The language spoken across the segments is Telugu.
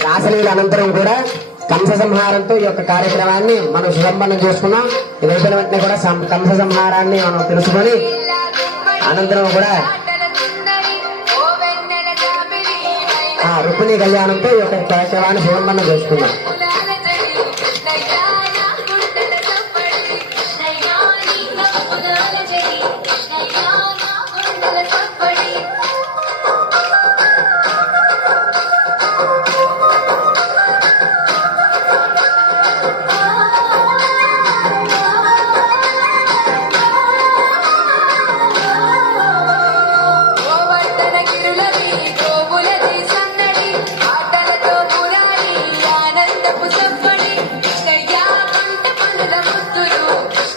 రాసలీలందరం కూడా కంస సంహారంతో ఈ యొక్క కార్యక్రమాన్ని మనం సుసంపన్నం చేసుకున్నాం. ఇది అయిపోయిన వెంటనే కూడా కంస సంహారాన్ని మనం తెలుసుకొని అనంతరం కూడా ఆ రుక్మిణి కళ్యాణంతో ఈ యొక్క కార్యక్రమాన్ని సుసంపన్నం చేసుకున్నాం.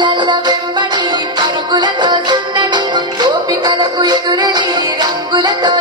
రంగులల్ల వెంబడి పరుగులతో ఎదురని రంగులతో